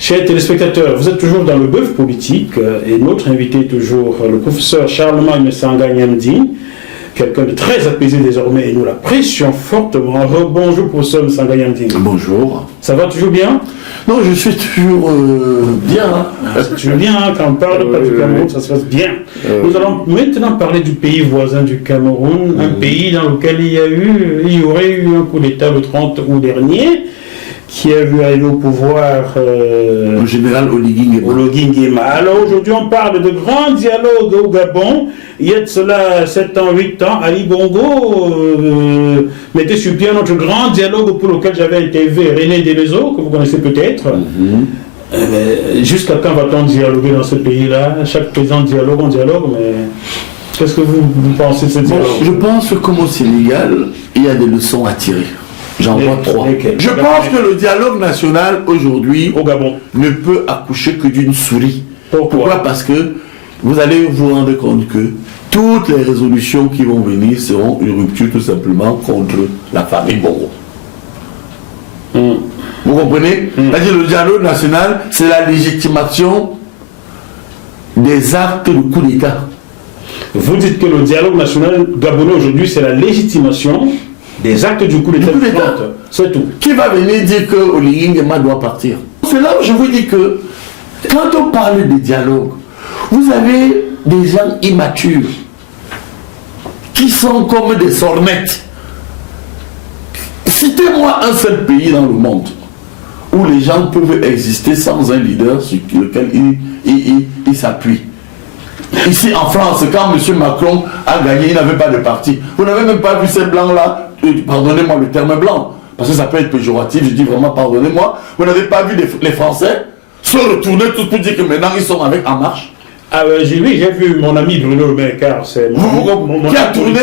Chers téléspectateurs, vous êtes toujours dans le bœuf politique et notre invité est toujours le professeur Charlemagne Sanga Nyamdi, quelqu'un de très apaisé désormais et nous l'apprécions fortement. Bonjour professeur Sanga Nyamdi. Bonjour. Ça va toujours bien? Non, je suis toujours bien. C'est toujours bien, hein, quand on parle pas du Cameroun, ça se passe bien. Nous allons maintenant parler du pays voisin du Cameroun, un pays dans lequel il y aurait eu un coup d'État le 30 août dernier, qui a vu arriver au pouvoir le général Oligui Nguema. Alors aujourd'hui, on parle de grands dialogues au Gabon. Il y a de cela 7 ans, 8 ans, Ali Bongo mettait sur pied notre grand dialogue pour lequel j'avais interviewé René Delezo, que vous connaissez peut-être. Jusqu'à quand va-t-on dialoguer dans ce pays-là? Chaque président dialogue, on dialogue, mais qu'est-ce que vous pensez de ce dialogue? Je pense que comme au Sénégal, il y a des leçons à tirer. J'en vois 3. Je pense que le dialogue national aujourd'hui au Gabon ne peut accoucher que d'une souris. Pourquoi? Parce que vous allez vous rendre compte que toutes les résolutions qui vont venir seront une rupture tout simplement contre la famille Bongo. Vous comprenez? C'est-à-dire le dialogue national, c'est la légitimation des actes de coup d'État. Vous dites que le dialogue national gabonais aujourd'hui, c'est la légitimation des actes du coup d'État. C'est tout. Qui va venir dire que Oligui Nguema doit partir? C'est là où je vous dis que quand on parle de dialogue, vous avez des gens immatures qui sont comme des sornettes. Citez-moi un seul pays dans le monde où les gens peuvent exister sans un leader sur lequel ils s'appuient. Ici en France, quand M. Macron a gagné, il n'avait pas de parti. Vous n'avez même pas vu ces blancs-là, pardonnez-moi le terme blanc, parce que ça peut être péjoratif, je dis vraiment pardonnez-moi. Vous n'avez pas vu les Français se retourner tous pour dire que maintenant ils sont avec En Marche? Ah j'ai vu mon ami Bruno Le Maire, car c'est mon qui a tourné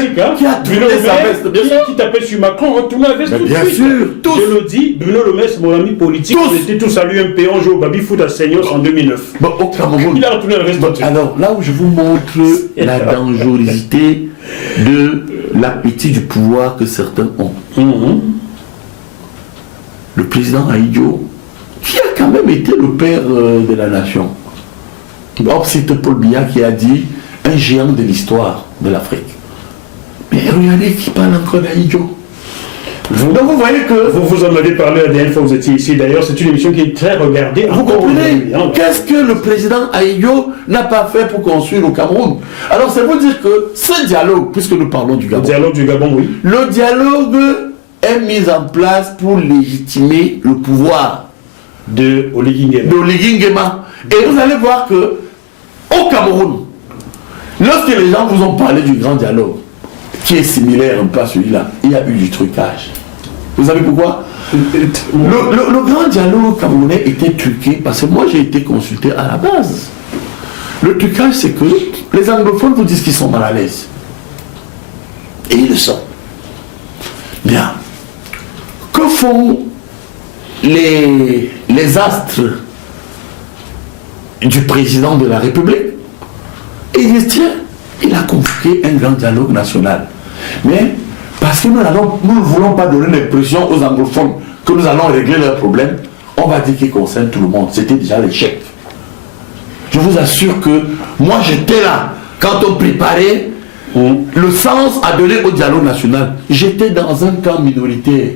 sa veste, bien sûr. Qui tapait sur Macron, retourné la veste tout de suite. Bien sûr, tous. Je le dis, Bruno Le Maire, c'est mon ami politique. Tous. On était tous à l'UMP, on joue au baby foot à Seignos en 2009. Bon, au Cameroun. Il a retourné la veste tout de suite. Alors, là où je vous montre la dangerosité de l'appétit du pouvoir que certains ont. Le président Ahidjo, qui a quand même été le père de la nation. Or, c'est Paul Biya qui a dit un géant de l'histoire de l'Afrique. Mais regardez qui parle encore d'Ahidjo. Donc vous voyez que... Vous en avez parlé la dernière fois que vous étiez ici. D'ailleurs, c'est une émission qui est très regardée. Vous comprenez? Qu'est-ce que le président Ahidjo n'a pas fait pour construire le Cameroun? Alors, c'est vous dire que ce dialogue, puisque nous parlons du Gabon... Le dialogue du Gabon, oui. Le dialogue est mis en place pour légitimer le pouvoir de Oligui Nguema. Et vous allez voir que au Cameroun, lorsque les gens vous ont parlé du grand dialogue, qui est similaire un peu à celui-là, il y a eu du trucage. Vous savez pourquoi? Le grand dialogue camerounais était truqué parce que moi j'ai été consulté à la base. Le trucage, c'est que les anglophones vous disent qu'ils sont mal à l'aise. Et ils le sont. Bien. Que font les astres du président de la République? Et ils disent, tiens, il a convoqué un grand dialogue national. Mais parce que nous ne voulons pas donner l'impression aux anglophones que nous allons régler leurs problèmes, on va dire qu'il concerne tout le monde. C'était déjà l'échec. Je vous assure que moi j'étais là quand on préparait le sens à donner au dialogue national. J'étais dans un camp minoritaire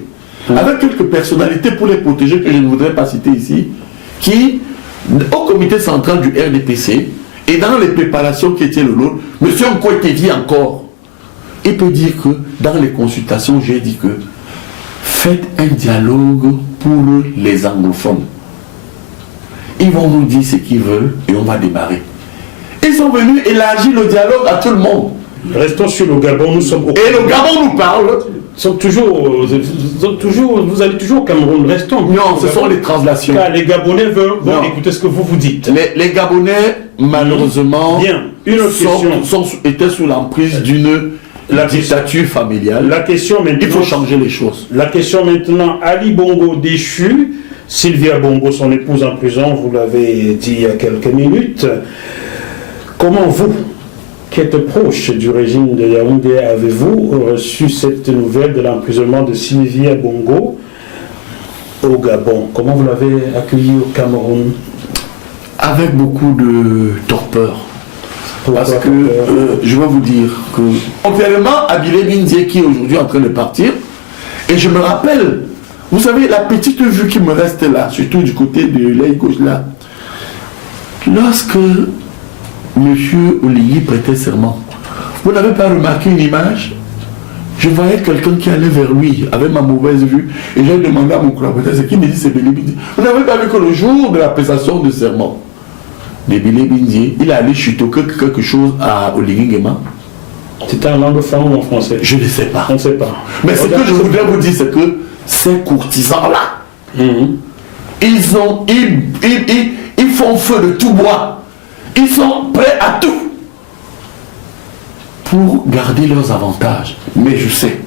avec quelques personnalités pour les protéger que je ne voudrais pas citer ici, qui, au comité central du RDPC, et dans les préparations qui étaient le nôtre, M. Nkoyte dit encore, il peut dire que dans les consultations, j'ai dit que faites un dialogue pour les anglophones. Ils vont nous dire ce qu'ils veulent et on va démarrer. Ils sont venus élargir le dialogue à tout le monde. Restons sur le Gabon, nous sommes au Et le Gabon nous parle. Vous allez toujours au Cameroun, restons. Non, ce sont les translations. Car les Gabonais vont écouter ce que vous dites. Les Gabonais, malheureusement, étaient sous l'emprise d'une dictature familiale. La question maintenant, il faut changer les choses. La question maintenant, Ali Bongo déchu, Sylvia Bongo, son épouse en prison, vous l'avez dit il y a quelques minutes. Comment vous, qui êtes proche du régime de Yaoundé, avez-vous reçu cette nouvelle de l'emprisonnement de Sylvia Bongo? au Gabon. Comment vous l'avez accueilli au Cameroun? Avec beaucoup de torpeur. Pourquoi Parce que je vais vous dire que actuellement, Abilé Bindié qui est aujourd'hui en train de partir, et je me rappelle, vous savez, la petite vue qui me reste là, surtout du côté de l'œil gauche là, lorsque M. Oligui prêtait serment, vous n'avez pas remarqué une image? Je voyais quelqu'un qui allait vers lui avec ma mauvaise vue et j'ai demandé à mon collaborateur ce qu'il me dit, c'est Billy Bindié. Vous n'avez pas vu que le jour de la prestation de serment de Billy Bindié, il est allé chuter quelque chose à Oligui Nguema? C'était en langue ou en français? Je ne sais pas. On ne sait pas. Mais ce que je voudrais vous dire, c'est que ces courtisans-là, ils font feu de tout bois. Ils sont prêts à tout pour garder leurs avantages. Mais je sais